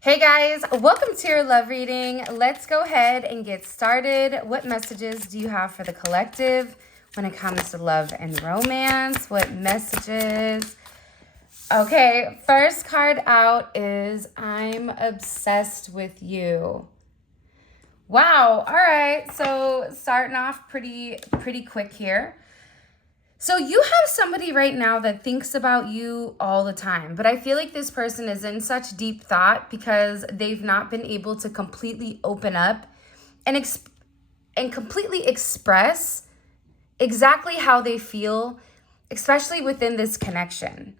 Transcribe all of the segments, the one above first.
Hey guys, welcome to your love reading. Let's go ahead and get started. What messages do you have for the collective when it comes to love and romance? What messages? Okay, first card out is I'm obsessed with you. Wow, all right. So starting off pretty quick here. So you have somebody right now that thinks about you all the time, but I feel like this person is in such deep thought because they've not been able to completely open up and completely express exactly how they feel, especially within this connection.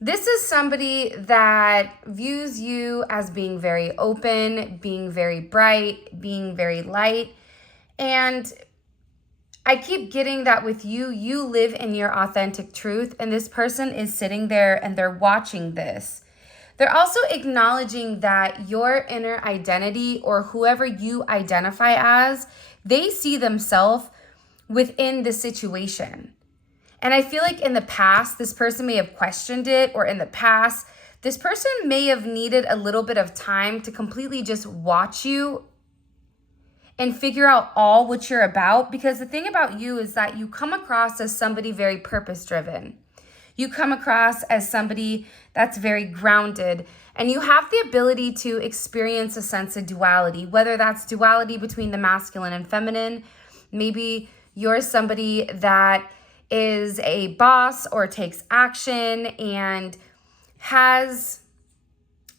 This is somebody that views you as being very open, being very bright, being very light, and I keep getting that with you. You live in your authentic truth, and this person is sitting there and they're watching this. They're also acknowledging that your inner identity, or whoever you identify as, they see themselves within the situation. And I feel like in the past, this person may have questioned it, or in the past, this person may have needed a little bit of time to completely just watch you and figure out all what you're about. Because the thing about you is that you come across as somebody very purpose-driven. You come across as somebody that's very grounded, and you have the ability to experience a sense of duality, whether that's duality between the masculine and feminine. Maybe you're somebody that is a boss or takes action and has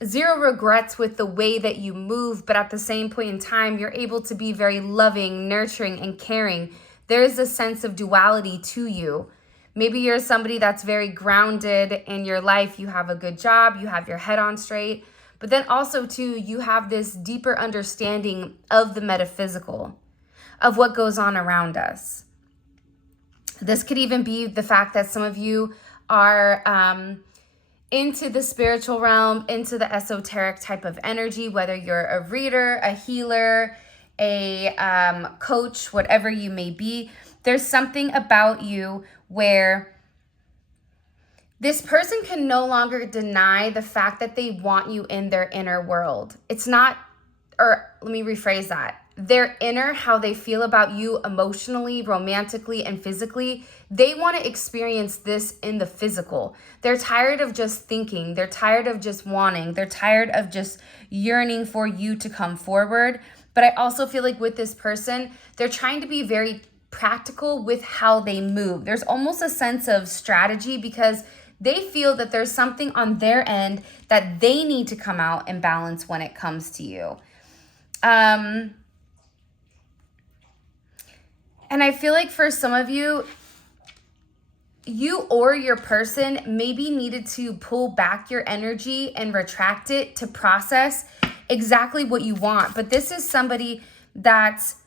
zero regrets with the way that you move, but at the same point in time, you're able to be very loving, nurturing, and caring. There's a sense of duality to you. Maybe you're somebody that's very grounded in your life. You have a good job, you have your head on straight, but then also too, you have this deeper understanding of the metaphysical, of what goes on around us. This could even be the fact that some of you are into the spiritual realm, into the esoteric type of energy, whether you're a reader, a healer, a coach, whatever you may be. There's something about you where this person can no longer deny the fact that they want you in their inner world. It's not, or let me rephrase that. Their inner, how they feel about you emotionally, romantically, and physically, they want to experience this in the physical. They're tired of just thinking. They're tired of just wanting. They're tired of just yearning for you to come forward. But I also feel like with this person, they're trying to be very practical with how they move. There's almost a sense of strategy because they feel that there's something on their end that they need to come out and balance when it comes to you. And I feel like for some of you, you or your person maybe needed to pull back your energy and retract it to process exactly what you want. But this is somebody that's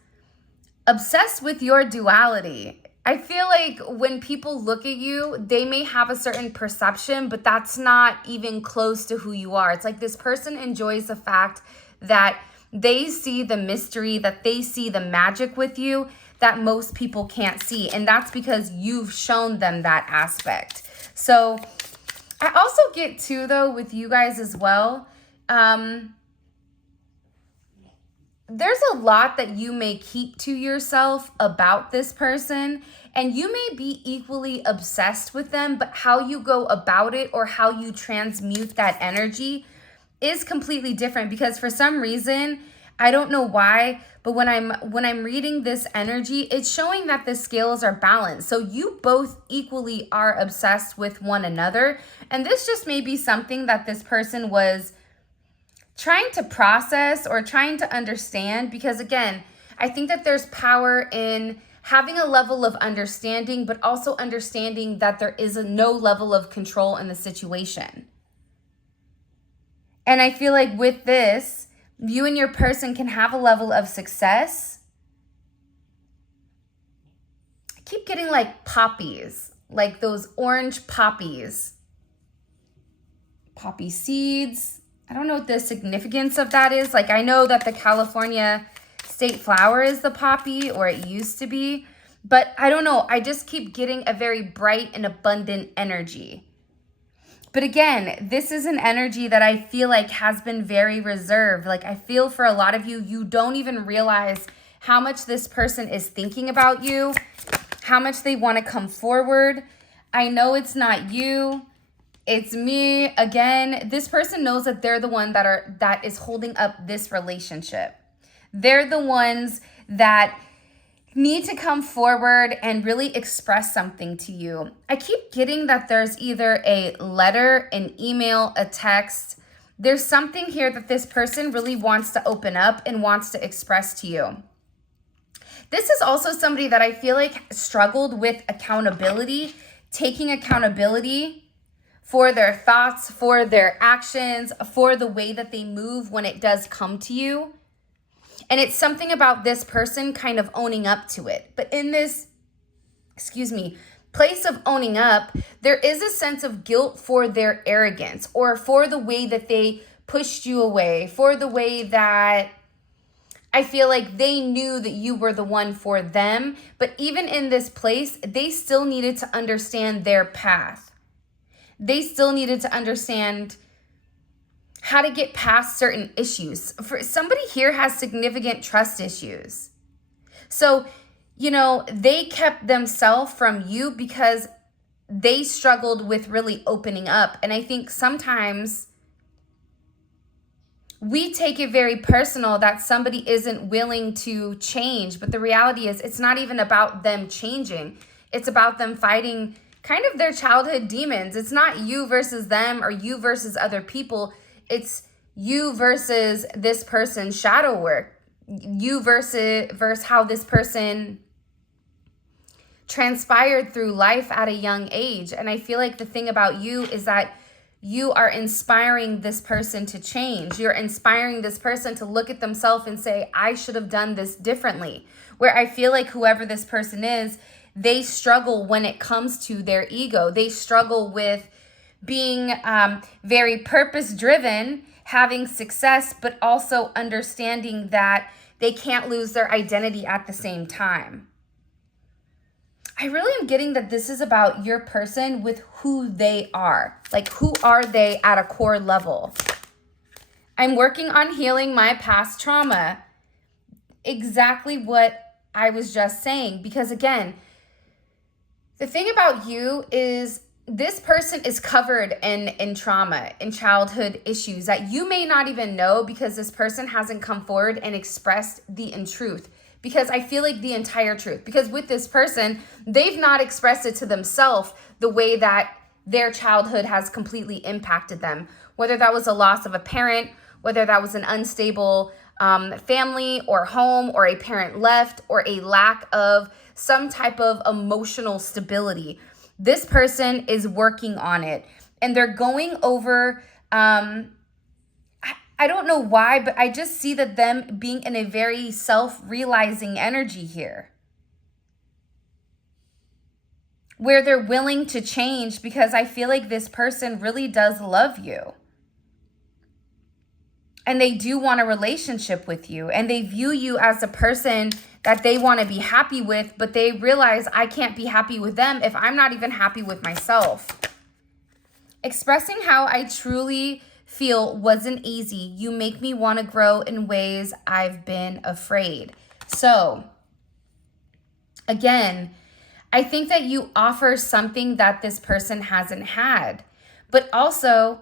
obsessed with your duality. I feel like when people look at you, they may have a certain perception, but that's not even close to who you are. It's like this person enjoys the fact that they see the mystery, that they see the magic with you that most people can't see. And that's because you've shown them that aspect. So I also get too, though, with you guys as well. There's a lot that you may keep to yourself about this person, and you may be equally obsessed with them, but how you go about it or how you transmute that energy is completely different. Because for some reason, I don't know why, but when I'm reading this energy, it's showing that the scales are balanced. So you both equally are obsessed with one another. And this just may be something that this person was trying to process or trying to understand. Because again, I think that there's power in having a level of understanding, but also understanding that there is no level of control in the situation. And I feel like with this, you and your person can have a level of success. I keep getting like poppies, like those orange poppies. Poppy seeds. I don't know what the significance of that is. Like, I know that the California state flower is the poppy, or it used to be. But I don't know. I just keep getting a very bright and abundant energy. But again, this is an energy that I feel like has been very reserved. Like I feel for a lot of you, you don't even realize how much this person is thinking about you, how much they want to come forward. I know it's not you, it's me. Again, this person knows that they're the one that is holding up this relationship. They're the ones that need to come forward and really express something to you. I keep getting that there's either a letter, an email, a text. There's something here that this person really wants to open up and wants to express to you. This is also somebody that I feel like struggled with accountability, taking accountability for their thoughts, for their actions, for the way that they move when it does come to you. And it's something about this person kind of owning up to it. But in this, place of owning up, there is a sense of guilt for their arrogance or for the way that they pushed you away, for the way that I feel like they knew that you were the one for them. But even in this place, they still needed to understand their path. They still needed to understand how to get past certain issues. For somebody here has significant trust issues. So, they kept themselves from you because they struggled with really opening up. And I think sometimes we take it very personal that somebody isn't willing to change. But the reality is it's not even about them changing. It's about them fighting kind of their childhood demons. It's not you versus them or you versus other people. It's you versus this person's shadow work. You versus how this person transpired through life at a young age. And I feel like the thing about you is that you are inspiring this person to change. You're inspiring this person to look at themselves and say, I should have done this differently. Where I feel like whoever this person is, they struggle when it comes to their ego. They struggle with being very purpose-driven, having success, but also understanding that they can't lose their identity at the same time. I really am getting that this is about your person with who they are. Like, who are they at a core level? I'm working on healing my past trauma. Exactly what I was just saying. Because again, the thing about you is this person is covered in trauma, in childhood issues that you may not even know because this person hasn't come forward and expressed the truth. Because I feel like the entire truth. Because with this person, they've not expressed it to themselves the way that their childhood has completely impacted them. Whether that was a loss of a parent, whether that was an unstable family or home, or a parent left, or a lack of some type of emotional stability. This person is working on it and they're going over, I don't know why, but I just see that them being in a very self-realizing energy here. Where they're willing to change because I feel like this person really does love you. And they do want a relationship with you. And they view you as a person that they want to be happy with, but they realize I can't be happy with them if I'm not even happy with myself. Expressing how I truly feel wasn't easy. You make me want to grow in ways I've been afraid. So, again, I think that you offer something that this person hasn't had, but also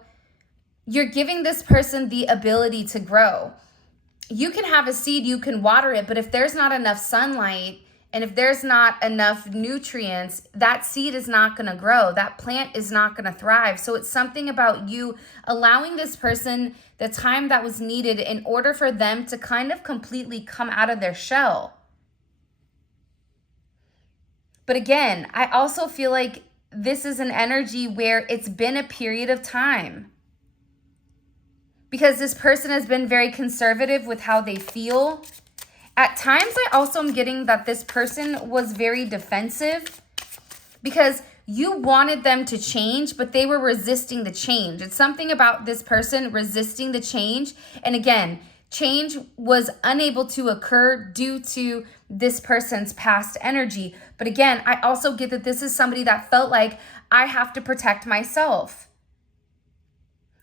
you're giving this person the ability to grow. You can have a seed, you can water it, but if there's not enough sunlight and if there's not enough nutrients, that seed is not going to grow. That plant is not going to thrive. So it's something about you allowing this person the time that was needed in order for them to kind of completely come out of their shell. But again, I also feel like this is an energy where it's been a period of time. Because this person has been very conservative with how they feel. At times, I also am getting that this person was very defensive because you wanted them to change, but they were resisting the change. It's something about this person resisting the change. And again, change was unable to occur due to this person's past energy. But again, I also get that this is somebody that felt like I have to protect myself.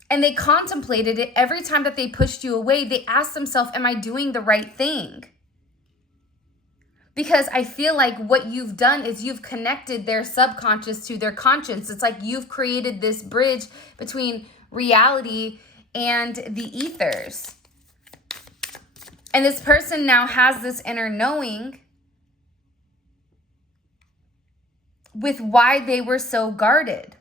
And they contemplated it every time that they pushed you away. They asked themselves, am I doing the right thing? Because I feel like what you've done is you've connected their subconscious to their conscience. It's like you've created this bridge between reality and the ethers. And this person now has this inner knowing with why they were so guarded.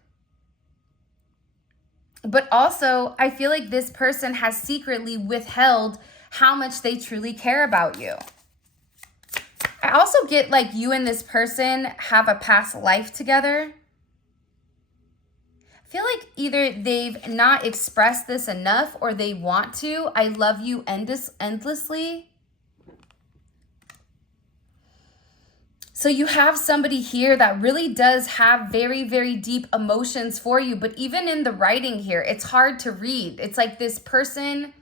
But also, I feel like this person has secretly withheld how much they truly care about you. I also get like you and this person have a past life together. I feel like either they've not expressed this enough or they want to. I love you endlessly. So you have somebody here that really does have very, very deep emotions for you. But even in the writing here, it's hard to read. It's like this person,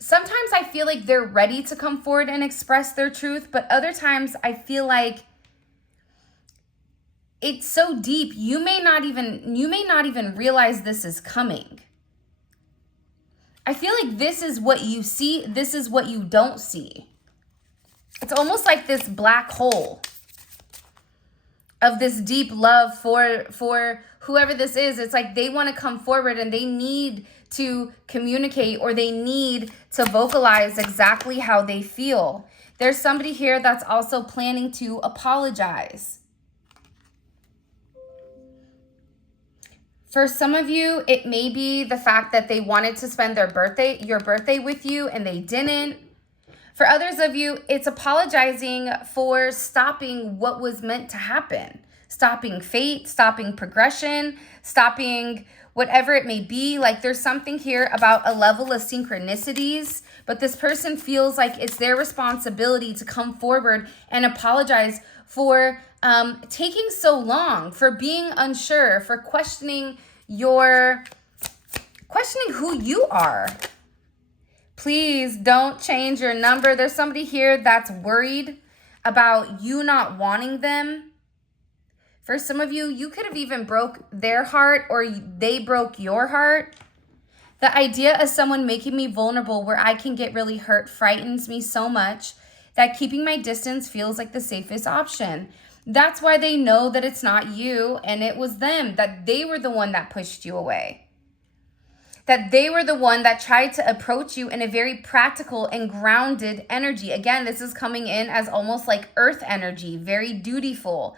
sometimes I feel like they're ready to come forward and express their truth. But other times I feel like it's so deep, you may not even realize this is coming. I feel like this is what you see, this is what you don't see. It's almost like this black hole of this deep love for whoever this is. It's like they want to come forward and they need to communicate or they need to vocalize exactly how they feel. There's somebody here that's also planning to apologize. For some of you, it may be the fact that they wanted to spend your birthday with you and they didn't. For others of you, it's apologizing for stopping what was meant to happen. Stopping fate, stopping progression, stopping whatever it may be. Like there's something here about a level of synchronicities, but this person feels like it's their responsibility to come forward and apologize for taking so long, for being unsure, for questioning who you are. Please don't change your number. There's somebody here that's worried about you not wanting them. For some of you, you could have even broke their heart or they broke your heart. The idea of someone making me vulnerable where I can get really hurt frightens me so much that keeping my distance feels like the safest option. That's why they know that it's not you and it was them, that they were the one that pushed you away. That they were the one that tried to approach you in a very practical and grounded energy. Again, this is coming in as almost like earth energy, very dutiful,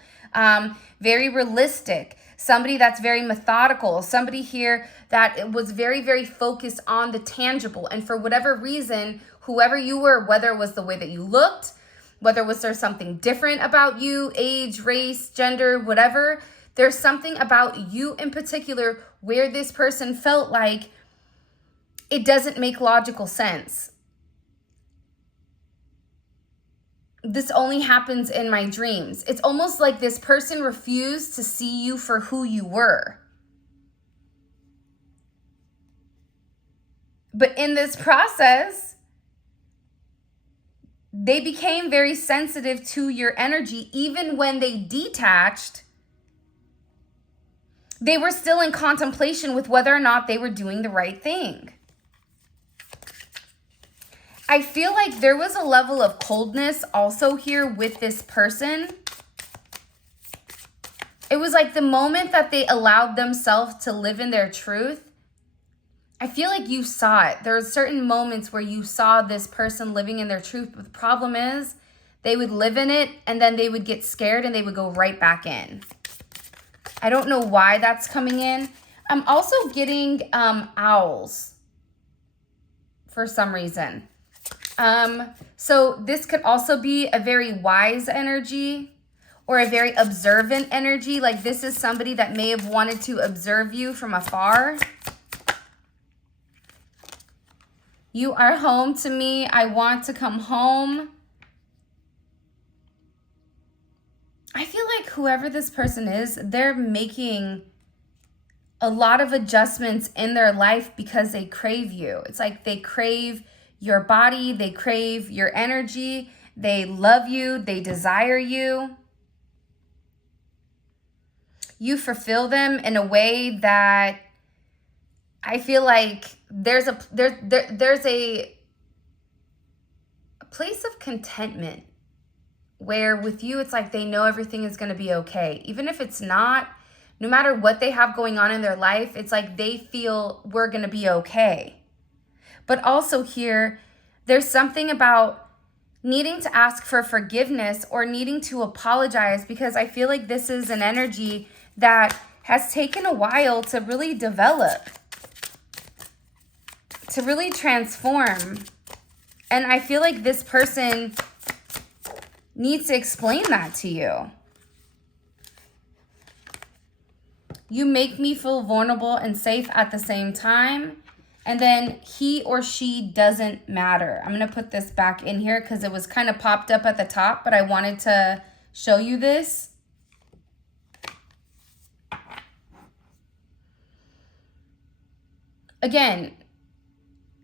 very realistic. Somebody that's very methodical. Somebody here that was very, very focused on the tangible. And for whatever reason, whoever you were, whether it was the way that you looked, whether was there something different about you, age, race, gender, whatever, there's something about you in particular where this person felt like it doesn't make logical sense. This only happens in my dreams. It's almost like this person refused to see you for who you were. But in this process, they became very sensitive to your energy. Even when they detached, they were still in contemplation with whether or not they were doing the right thing. I feel like there was a level of coldness also here with this person. It was like the moment that they allowed themselves to live in their truth, I feel like you saw it. There are certain moments where you saw this person living in their truth, but the problem is they would live in it and then they would get scared and they would go right back in. I don't know why that's coming in. I'm also getting owls for some reason. So this could also be a very wise energy or a very observant energy. Like this is somebody that may have wanted to observe you from afar. You are home to me. I want to come home. I feel like whoever this person is, they're making a lot of adjustments in their life because they crave you. It's like they crave your body, they crave your energy, they love you, they desire you. you fulfill them in a way that I feel like there's a place of contentment where with you, it's like they know everything is going to be okay. Even if it's not, no matter what they have going on in their life, it's like they feel we're going to be okay. But also here, there's something about needing to ask for forgiveness or needing to apologize, because I feel like this is an energy that has taken a while to really develop, to really transform. And I feel like this person needs to explain that to you. You make me feel vulnerable and safe at the same time. And then he or she doesn't matter. I'm going to put this back in here because it was kind of popped up at the top, but I wanted to show you this. Again,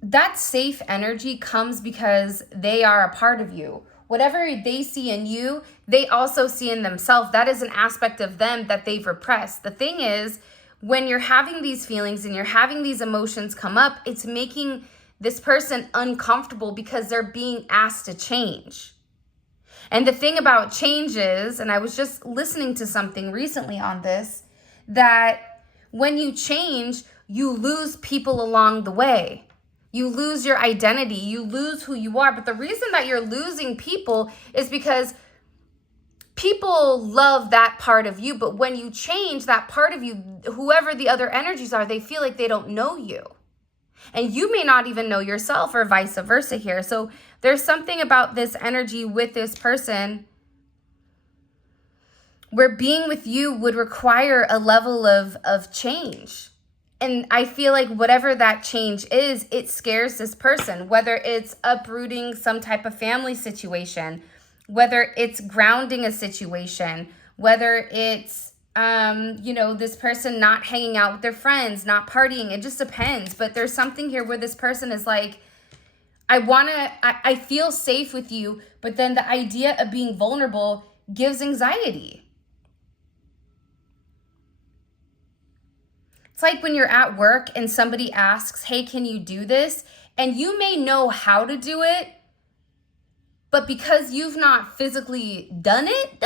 that safe energy comes because they are a part of you. Whatever they see in you, they also see in themselves. That is an aspect of them that they've repressed. The thing is, when you're having these feelings and you're having these emotions come up, it's making this person uncomfortable because they're being asked to change. And the thing about change is, and I was just listening to something recently on this, that when you change, you lose people along the way. You lose your identity, you lose who you are. But the reason that you're losing people is because people love that part of you, but when you change that part of you, whoever the other energies are, they feel like they don't know you. And you may not even know yourself, or vice versa here. So there's something about this energy with this person where being with you would require a level of change. And I feel like whatever that change is, it scares this person, whether it's uprooting some type of family situation, whether it's grounding a situation, whether it's, this person not hanging out with their friends, not partying. It just depends. But there's something here where this person is like, I feel safe with you, but then the idea of being vulnerable gives anxiety. It's like when you're at work and somebody asks, hey, can you do this? And you may know how to do it, but because you've not physically done it,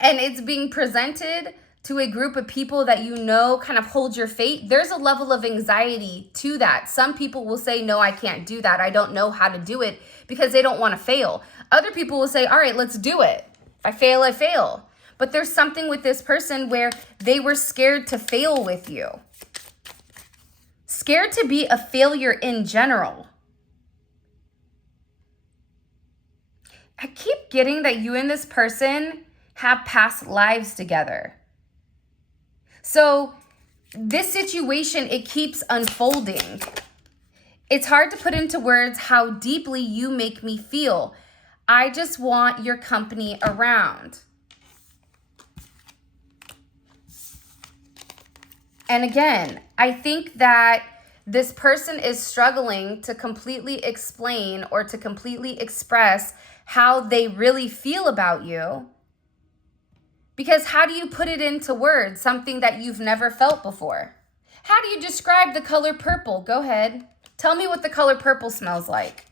and it's being presented to a group of people that you know kind of hold your fate, there's a level of anxiety to that. Some people will say, no, I can't do that. I don't know how to do it, because they don't want to fail. Other people will say, all right, let's do it. If I fail, I fail. But there's something with this person where they were scared to fail with you. Scared to be a failure in general. I keep getting that you and this person have past lives together. So this situation, it keeps unfolding. It's hard to put into words how deeply you make me feel. I just want your company around. And again, I think that this person is struggling to completely explain or to completely express how they really feel about you. Because how do you put it into words, something that you've never felt before? How do you describe the color purple? Go ahead. Tell me what the color purple smells like.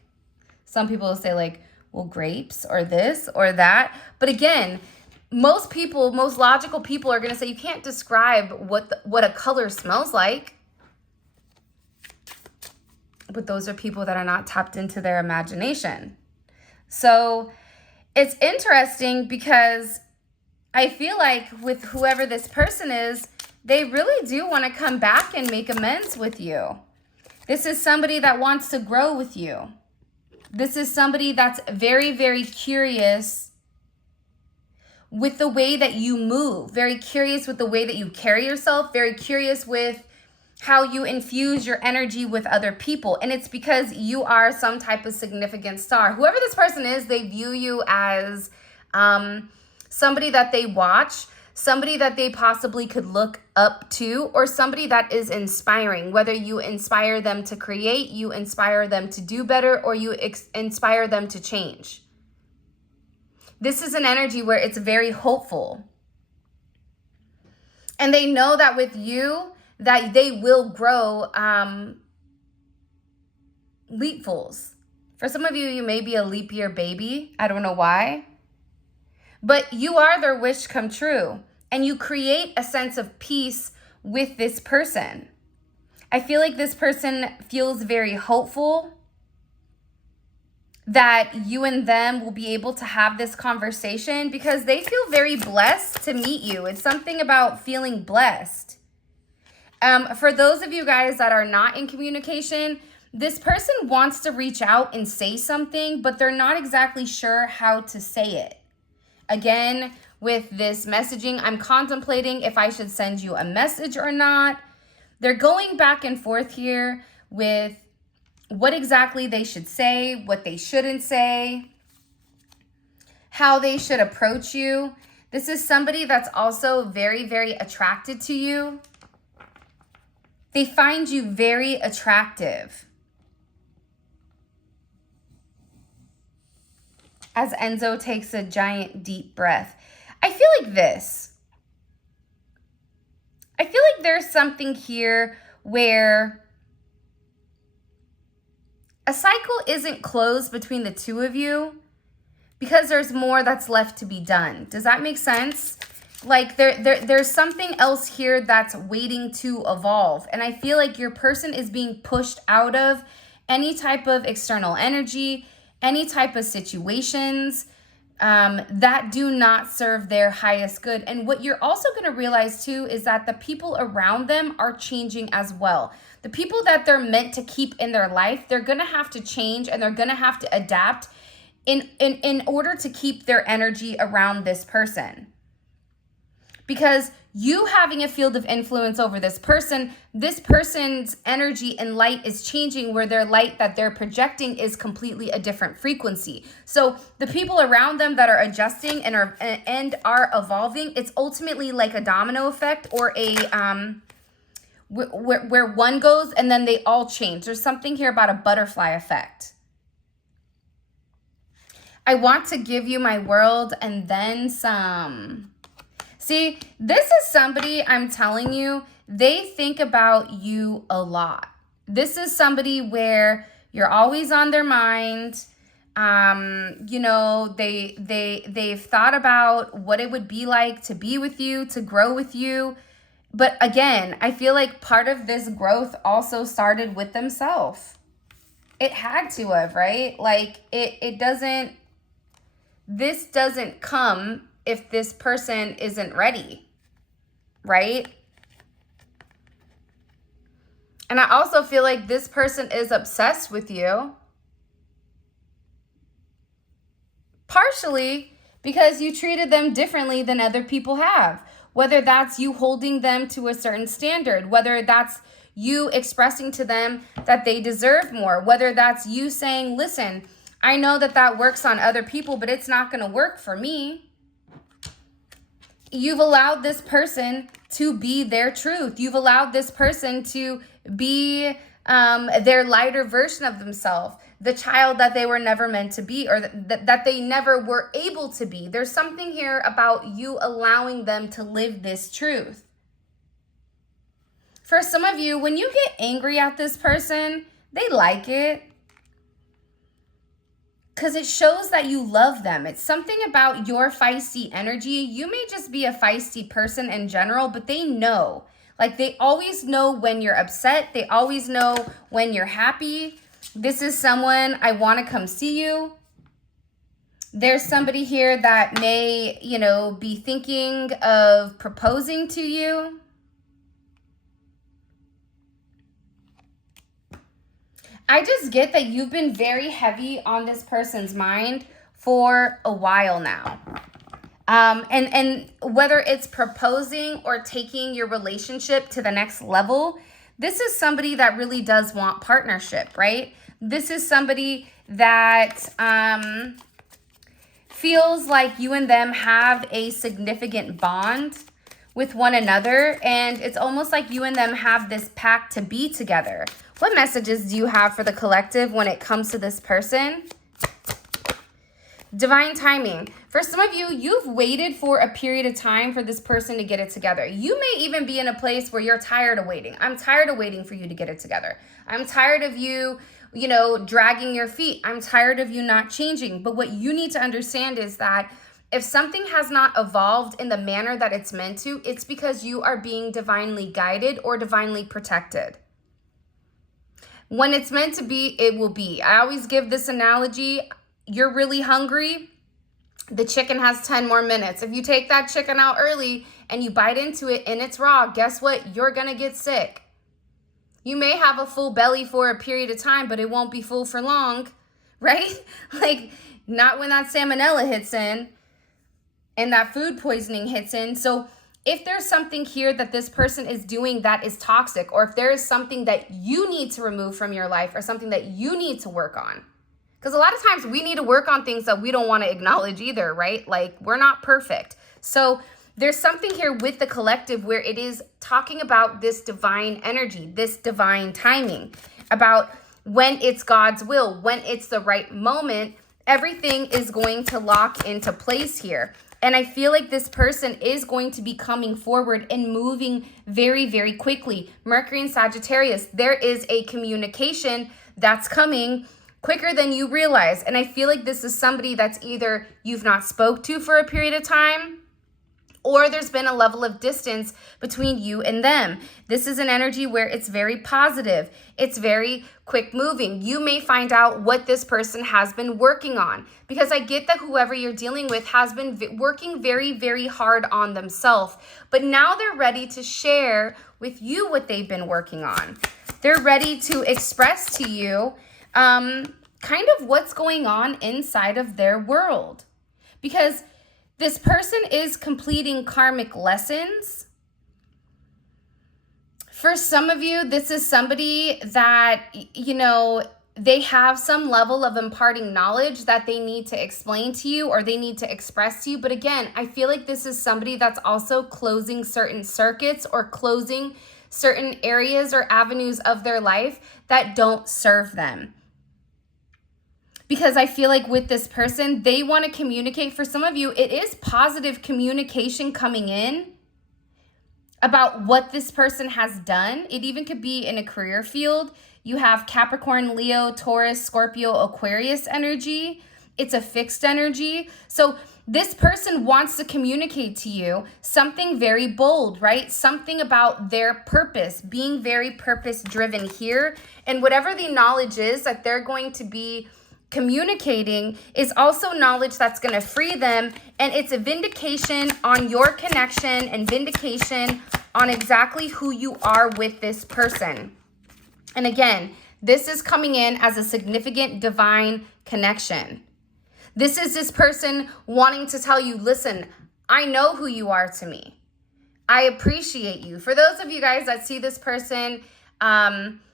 Some people will say like, well, grapes or this or that. But again, most logical people are going to say you can't describe what a color smells like. But those are people that are not tapped into their imagination. So it's interesting because I feel like with whoever this person is, they really do want to come back and make amends with you. This is somebody that wants to grow with you. This is somebody that's very, very curious with the way that you move, very curious with the way that you carry yourself, very curious with how you infuse your energy with other people. And it's because you are some type of significant star. Whoever this person is, they view you as somebody that they watch, somebody that they possibly could look up to, or somebody that is inspiring. Whether you inspire them to create, you inspire them to do better, or you inspire them to change. This is an energy where it's very hopeful. And they know that with you, that they will grow leapfuls. For some of you, you may be a leap year baby. I don't know why. But you are their wish come true. And you create a sense of peace with this person. I feel like this person feels very hopeful that you and them will be able to have this conversation because they feel very blessed to meet you. It's something about feeling blessed. For those of you guys that are not in communication, this person wants to reach out and say something, but they're not exactly sure how to say it. Again, with this messaging, I'm contemplating if I should send you a message or not. They're going back and forth here with what exactly they should say, what they shouldn't say, how they should approach you. This is somebody that's also very, very attracted to you. They find you very attractive. As Enzo takes a giant deep breath. I feel like this. I feel like there's something here where a cycle isn't closed between the two of you because there's more that's left to be done. Does that make sense? Like there's something else here that's waiting to evolve. And I feel like your person is being pushed out of any type of external energy, any type of situations that do not serve their highest good. And what you're also going to realize too is that the people around them are changing as well. The people that they're meant to keep in their life, they're going to have to change and they're going to have to adapt in order to keep their energy around this person. Because you having a field of influence over this person's energy and light is changing, where their light that they're projecting is completely a different frequency. So the people around them that are adjusting and are evolving, it's ultimately like a domino effect, or a where one goes and then they all change. There's something here about a butterfly effect. I want to give you my world and then some. See, this is somebody, I'm telling you, they think about you a lot. This is somebody where you're always on their mind. You know, they've thought about what it would be like to be with you, to grow with you. But again, I feel like part of this growth also started with themselves. It had to have, right? Like this doesn't come if this person isn't ready, right? And I also feel like this person is obsessed with you. Partially because you treated them differently than other people have. Whether that's you holding them to a certain standard, whether that's you expressing to them that they deserve more, whether that's you saying, listen, I know that works on other people, but it's not going to work for me. You've allowed this person to be their truth. You've allowed this person to be their lighter version of themselves, the child that they were never meant to be, or that they never were able to be. There's something here about you allowing them to live this truth. For some of you, when you get angry at this person, they like it. Because it shows that you love them. It's something about your feisty energy. You may just be a feisty person in general, but they know. Like, they always know when you're upset. They always know when you're happy. This is someone, I want to come see you. There's somebody here that may, you know, be thinking of proposing to you. I just get that you've been very heavy on this person's mind for a while now. And whether it's proposing or taking your relationship to the next level, this is somebody that really does want partnership, right? This is somebody that feels like you and them have a significant bond with one another. And it's almost like you and them have this pact to be together. What messages do you have for the collective when it comes to this person? Divine timing. For some of you, you've waited for a period of time for this person to get it together. You may even be in a place where you're tired of waiting. I'm tired of waiting for you to get it together. I'm tired of you, dragging your feet. I'm tired of you not changing. But what you need to understand is that if something has not evolved in the manner that it's meant to, it's because you are being divinely guided or divinely protected. When it's meant to be, it will be. I always give this analogy. You're really hungry, the chicken has 10 more minutes. If you take that chicken out early and you bite into it and it's raw, guess what? You're going to get sick. You may have a full belly for a period of time, but it won't be full for long, right? Like, not when that salmonella hits in and that food poisoning hits in. So if there's something here that this person is doing that is toxic, or if there is something that you need to remove from your life or something that you need to work on, because a lot of times we need to work on things that we don't want to acknowledge either, right? Like, we're not perfect. So there's something here with the collective where it is talking about this divine energy, this divine timing, about when it's God's will, when it's the right moment, everything is going to lock into place here. And I feel like this person is going to be coming forward and moving very, very quickly. Mercury and Sagittarius, there is a communication that's coming quicker than you realize. And I feel like this is somebody that's either you've not spoke to for a period of time, or there's been a level of distance between you and them. This is an energy where it's very positive. It's very quick moving. You may find out what this person has been working on, because I get that whoever you're dealing with has been working very, very hard on themselves, but now they're ready to share with you what they've been working on. They're ready to express to you kind of what's going on inside of their world, because this person is completing karmic lessons. For some of you, this is somebody that, they have some level of imparting knowledge that they need to explain to you or they need to express to you. But again, I feel like this is somebody that's also closing certain circuits or closing certain areas or avenues of their life that don't serve them. Because I feel like with this person, they want to communicate. For some of you, it is positive communication coming in about what this person has done. It even could be in a career field. You have Capricorn, Leo, Taurus, Scorpio, Aquarius energy. It's a fixed energy. So this person wants to communicate to you something very bold, right? Something about their purpose, being very purpose driven here. And whatever the knowledge is that they're going to be communicating is also knowledge that's going to free them, and it's a vindication on your connection and vindication on exactly who you are with this person. And again, this is coming in as a significant divine connection. This is this person wanting to tell you, listen, I know who you are to me. I appreciate you. For those of you guys that see this person,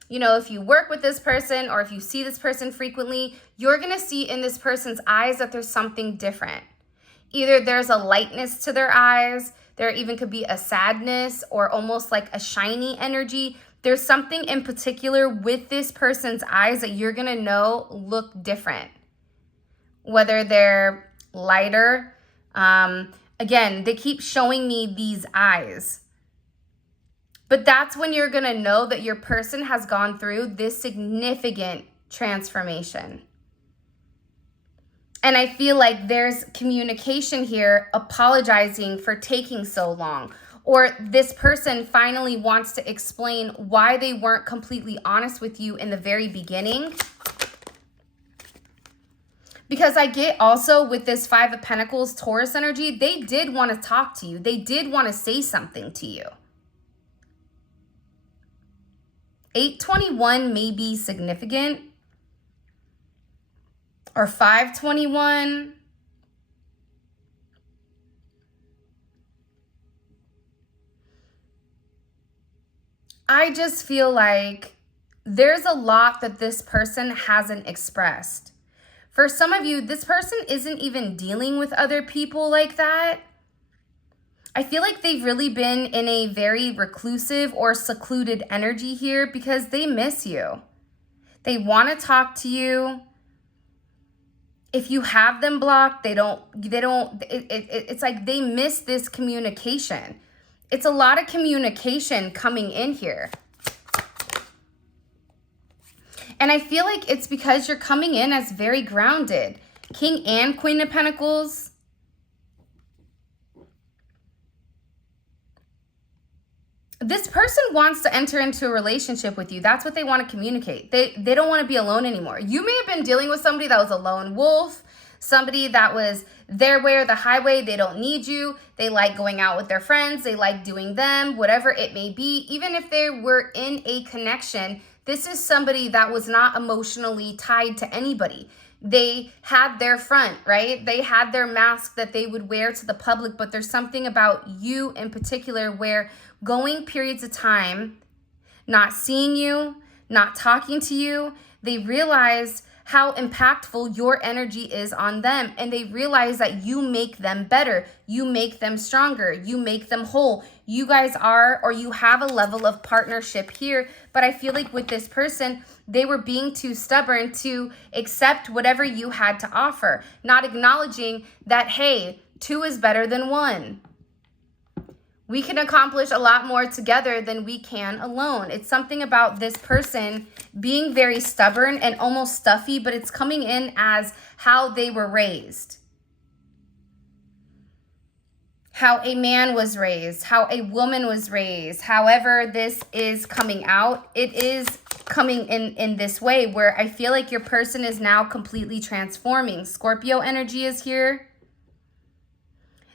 if you work with this person or if you see this person frequently, you're going to see in this person's eyes that there's something different. Either there's a lightness to their eyes, there even could be a sadness or almost like a shiny energy. There's something in particular with this person's eyes that you're going to know look different. Whether they're lighter, again, they keep showing me these eyes. But that's when you're going to know that your person has gone through this significant transformation. And I feel like there's communication here apologizing for taking so long. Or this person finally wants to explain why they weren't completely honest with you in the very beginning. Because I get also with this Five of Pentacles, Taurus energy, they did want to talk to you. They did want to say something to you. 821 may be significant, or 521. I just feel like there's a lot that this person hasn't expressed. For some of you, this person isn't even dealing with other people like that. I feel like they've really been in a very reclusive or secluded energy here because they miss you. They want to talk to you. if you have them blocked, it's like they miss this communication. It's a lot of communication coming in here. And I feel like it's because you're coming in as very grounded. King and Queen of Pentacles. This person wants to enter into a relationship with you. That's what they want to communicate. They don't want to be alone anymore. You may have been dealing with somebody that was a lone wolf, somebody that was their way or the highway. They don't need you. They like going out with their friends. They like doing them, whatever it may be. Even if they were in a connection, this is somebody that was not emotionally tied to anybody. They had their front, right? They had their mask that they would wear to the public, but there's something about you in particular where going periods of time, not seeing you, not talking to you, they realized how impactful your energy is on them. And they realize that you make them better. You make them stronger. You make them whole. You guys are, or you have a level of partnership here. But I feel like with this person, they were being too stubborn to accept whatever you had to offer, not acknowledging that, hey, 2 is better than 1. We can accomplish a lot more together than we can alone. It's something about this person being very stubborn and almost stuffy, but it's coming in as how they were raised. How a man was raised, how a woman was raised. However this is coming out, it is coming in this way where I feel like your person is now completely transforming. Scorpio energy is here.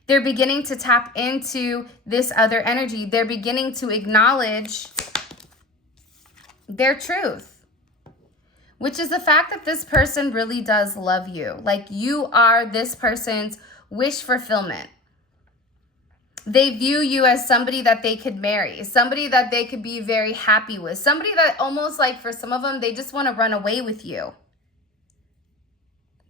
They're beginning to tap into this other energy. They're beginning to acknowledge their truth, which is the fact that this person really does love you. Like you are this person's wish fulfillment. They view you as somebody that they could marry, somebody that they could be very happy with, somebody that almost like for some of them, they just want to run away with you.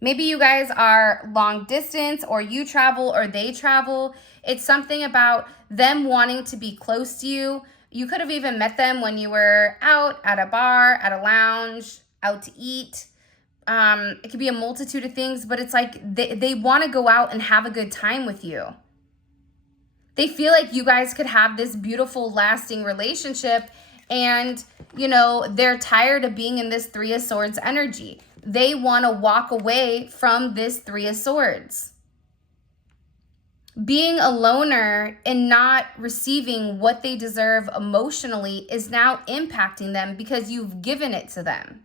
Maybe you guys are long distance or you travel or they travel. It's something about them wanting to be close to you. You could have even met them when you were out at a bar, at a lounge, out to eat. It could be a multitude of things, but it's like they want to go out and have a good time with you. They feel like you guys could have this beautiful, lasting relationship and, you know, they're tired of being in this 3 of Swords energy. They want to walk away from this 3 of Swords. Being a loner and not receiving what they deserve emotionally is now impacting them because you've given it to them.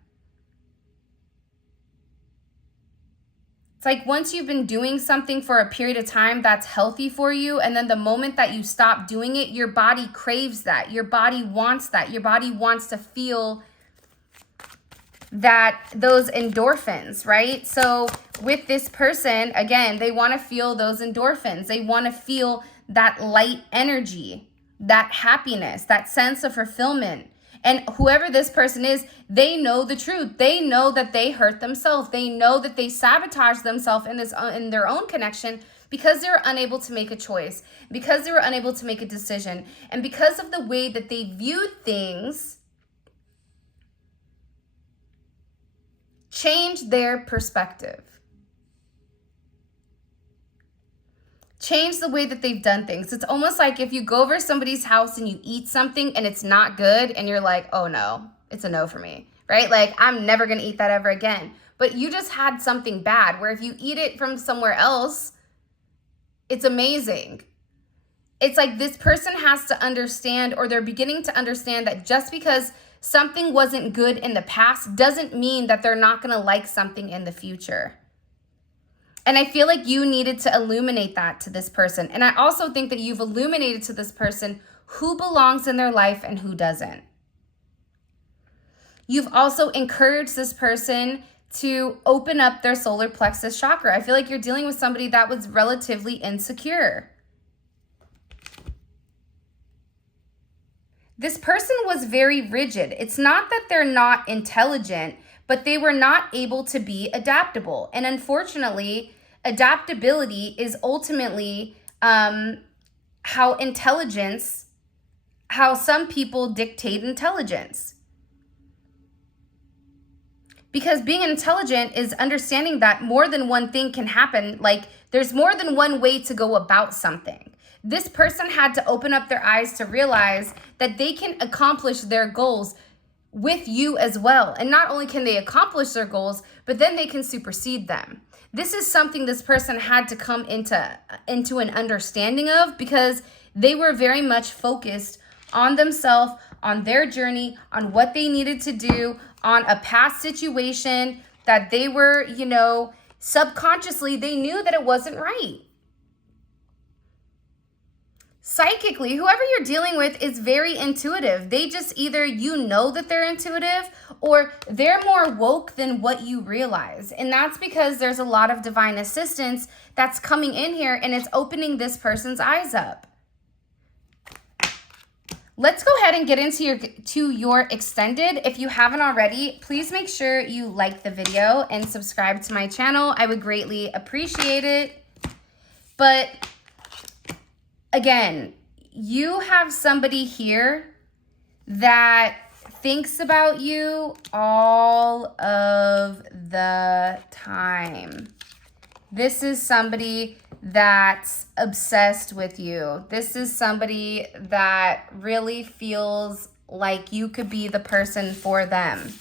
It's like once you've been doing something for a period of time that's healthy for you, and then the moment that you stop doing it, your body craves that. Your body wants that. Your body wants to feel that, those endorphins, right? So with this person, again, they want to feel those endorphins. They want to feel that light energy, that happiness, that sense of fulfillment. And whoever this person is, they know the truth. They know that they hurt themselves. They know that they sabotage themselves in their own connection because they were unable to make a choice, because they were unable to make a decision, and because of the way that they viewed things, change their perspective. Change the way that they've done things. It's almost like if you go over somebody's house and you eat something and it's not good and you're like, oh no, it's a no for me, right? Like I'm never going to eat that ever again. But you just had something bad where if you eat it from somewhere else, it's amazing. It's like this person has to understand, or they're beginning to understand, that just because something wasn't good in the past doesn't mean that they're not going to like something in the future. And I feel like you needed to illuminate that to this person. And I also think that you've illuminated to this person who belongs in their life and who doesn't. You've also encouraged this person to open up their solar plexus chakra. I feel like you're dealing with somebody that was relatively insecure. This person was very rigid. It's not that they're not intelligent, but they were not able to be adaptable. And unfortunately, adaptability is ultimately how some people dictate intelligence. Because being intelligent is understanding that more than one thing can happen. Like, there's more than one way to go about something. This person had to open up their eyes to realize that they can accomplish their goals with you as well. And not only can they accomplish their goals, but then they can supersede them. This is something this person had to come into an understanding of, because they were very much focused on themselves, on their journey, on what they needed to do, on a past situation that they were, you know, subconsciously, they knew that it wasn't right. Psychically, whoever you're dealing with is very intuitive. They just either you know that they're intuitive or they're more woke than what you realize. And that's because there's a lot of divine assistance that's coming in here and it's opening this person's eyes up. Let's go ahead and get into your extended. If you haven't already, please make sure you like the video and subscribe to my channel. I would greatly appreciate it. But again, you have somebody here that thinks about you all of the time. This is somebody that's obsessed with you. This is somebody that really feels like you could be the person for them.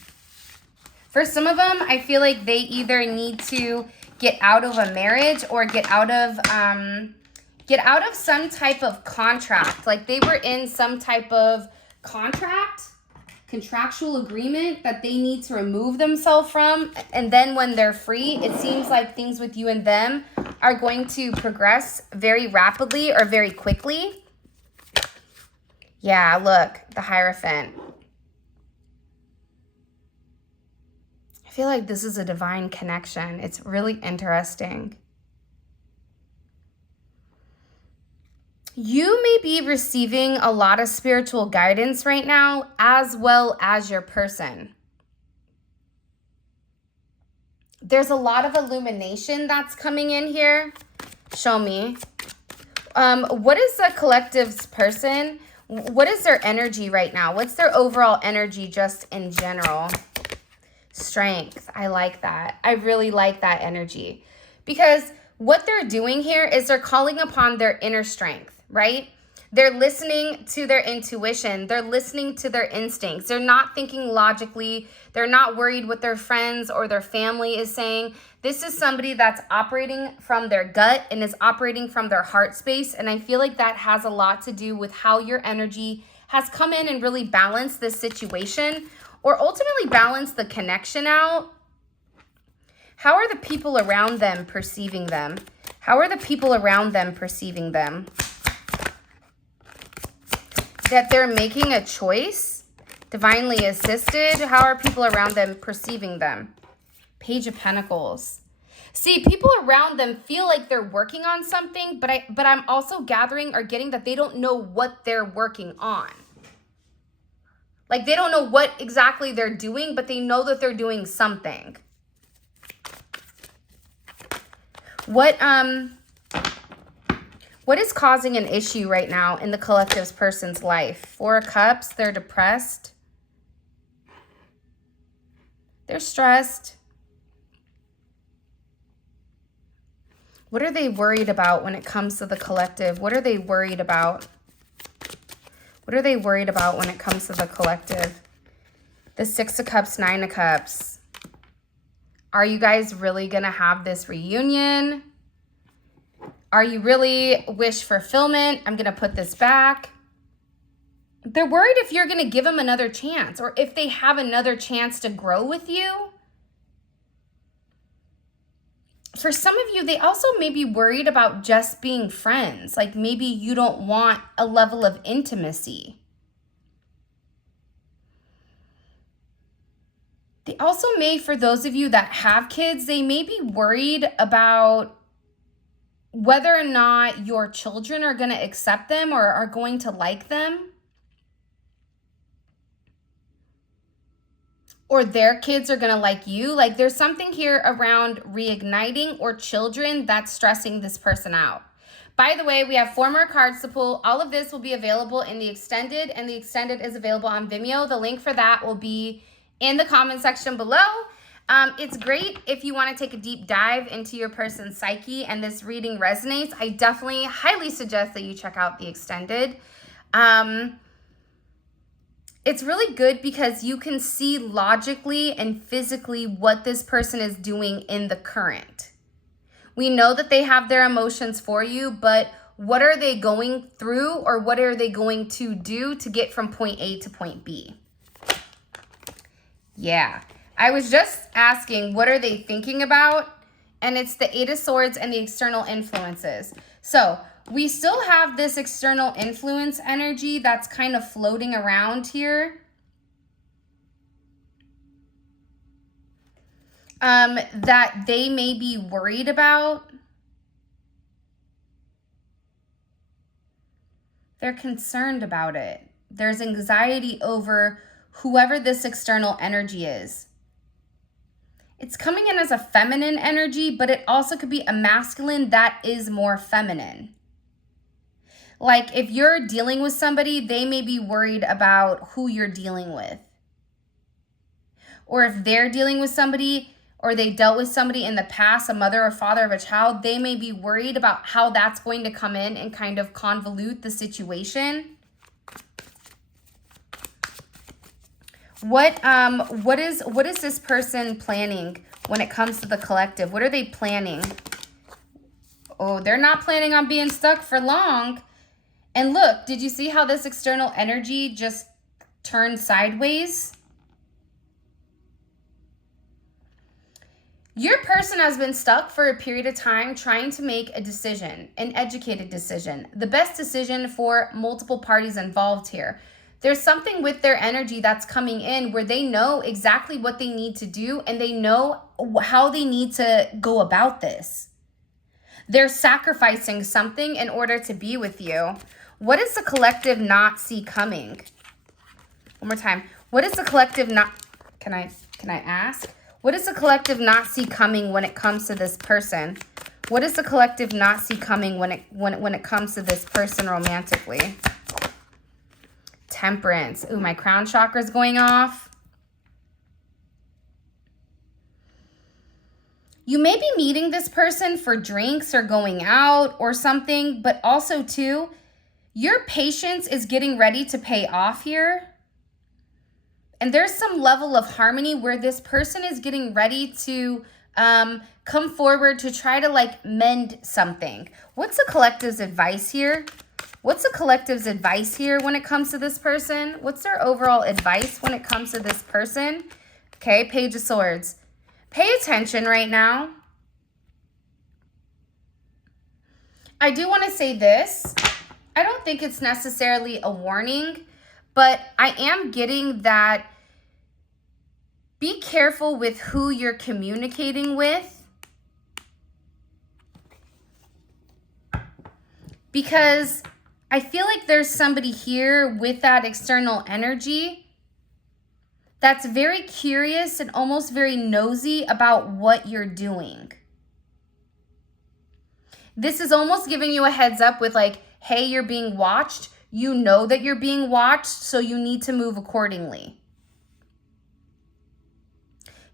For some of them, I feel like they either need to get out of a marriage or get out of some type of contract. Like they were in some type of contractual agreement that they need to remove themselves from. And then when they're free, it seems like things with you and them are going to progress very rapidly or very quickly. Yeah, look, the Hierophant. I feel like this is a divine connection. It's really interesting. You may be receiving a lot of spiritual guidance right now, as well as your person. There's a lot of illumination that's coming in here. Show me. What is the collective's person? What is their energy right now? What's their overall energy just in general? Strength. I like that. I really like that energy. Because what they're doing here is they're calling upon their inner strength. Right? They're listening to their intuition. They're listening to their instincts. They're not thinking logically. They're not worried what their friends or their family is saying. This is somebody that's operating from their gut and is operating from their heart space. And I feel like that has a lot to do with how your energy has come in and really balanced this situation, or ultimately balance the connection out. How are the people around them perceiving them? How are the people around them perceiving them? That they're making a choice, divinely assisted. How are people around them perceiving them? Page of Pentacles. See, people around them feel like they're working on something, but I'm also gathering or getting that they don't know what they're working on. Like they don't know what exactly they're doing, but they know that they're doing something. What is causing an issue right now in the collective's person's life? Four of Cups, they're depressed. They're stressed. What are they worried about when it comes to the collective? What are they worried about? What are they worried about when it comes to the collective? The Six of Cups, Nine of Cups. Are you guys really going to have this reunion? Are you really wish fulfillment? I'm going to put this back. They're worried if you're going to give them another chance, or if they have another chance to grow with you. For some of you, they also may be worried about just being friends. Like maybe you don't want a level of intimacy. They also may, for those of you that have kids, they may be worried about whether or not your children are going to accept them or are going to like them. Or their kids are going to like you. Like there's something here around reigniting or children that's stressing this person out. By the way, we have 4 more cards to pull. All of this will be available in the extended, and the extended is available on Vimeo. The link for that will be in the comment section below. It's great if you want to take a deep dive into your person's psyche and this reading resonates. I definitely highly suggest that you check out the extended. It's really good because you can see logically and physically what this person is doing in the current. We know that they have their emotions for you, but what are they going through, or what are they going to do to get from point A to point B? Yeah, I was just asking, what are they thinking about? And it's the Eight of Swords and the external influences. So we still have this external influence energy that's kind of floating around here. That they may be worried about. They're concerned about it. There's anxiety over whoever this external energy is. It's coming in as a feminine energy, but it also could be a masculine that is more feminine. Like if you're dealing with somebody, they may be worried about who you're dealing with. Or if they're dealing with somebody, or they dealt with somebody in the past, a mother or father of a child, they may be worried about how that's going to come in and kind of convolute the situation. What is this person planning when it comes to the collective? What are they planning? Oh, they're not planning on being stuck for long. And look, did you see how this external energy just turned sideways? Your person has been stuck for a period of time trying to make a decision, an educated decision, the best decision for multiple parties involved here. There's something with their energy that's coming in where they know exactly what they need to do and they know how they need to go about this. They're sacrificing something in order to be with you. What does the collective not see coming? One more time. What is the collective not... Can I ask? What does the collective not see coming when it comes to this person? What does the collective not see coming when it comes to this person romantically? Temperance. Ooh, my crown chakra is going off. You may be meeting this person for drinks or going out or something, but also too, your patience is getting ready to pay off here. And there's some level of harmony where this person is getting ready to come forward to try to like mend something. What's the collective's advice here? What's the collective's advice here when it comes to this person? What's their overall advice when it comes to this person? Okay, Page of Swords. Pay attention right now. I do want to say this. I don't think it's necessarily a warning, but I am getting that be careful with who you're communicating with, because I feel like there's somebody here with that external energy that's very curious and almost very nosy about what you're doing. This is almost giving you a heads up with like, hey, you're being watched. You know that you're being watched, so you need to move accordingly.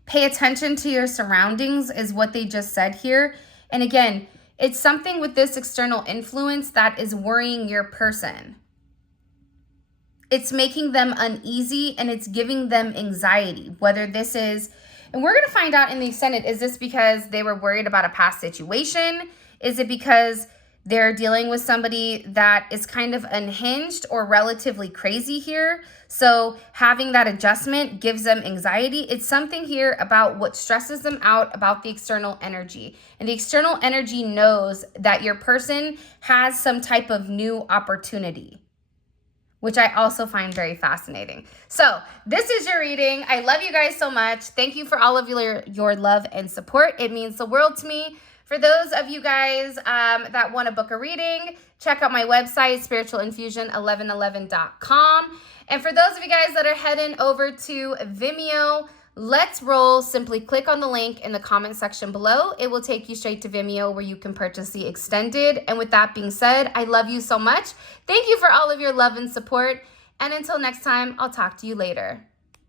Pay attention to your surroundings is what they just said here. And again, it's something with this external influence that is worrying your person. It's making them uneasy and it's giving them anxiety, whether this is, and we're going to find out in the extended, is this because they were worried about a past situation? Is it because they're dealing with somebody that is kind of unhinged or relatively crazy here? So having that adjustment gives them anxiety. It's something here about what stresses them out about the external energy. And the external energy knows that your person has some type of new opportunity, which I also find very fascinating. So this is your reading. I love you guys so much. Thank you for all of your love and support. It means the world to me. For those of you guys that want to book a reading, check out my website, spiritualinfusion1111.com. And for those of you guys that are heading over to Vimeo, let's roll. Simply click on the link in the comment section below. It will take you straight to Vimeo where you can purchase the extended. And with that being said, I love you so much. Thank you for all of your love and support. And until next time, I'll talk to you later.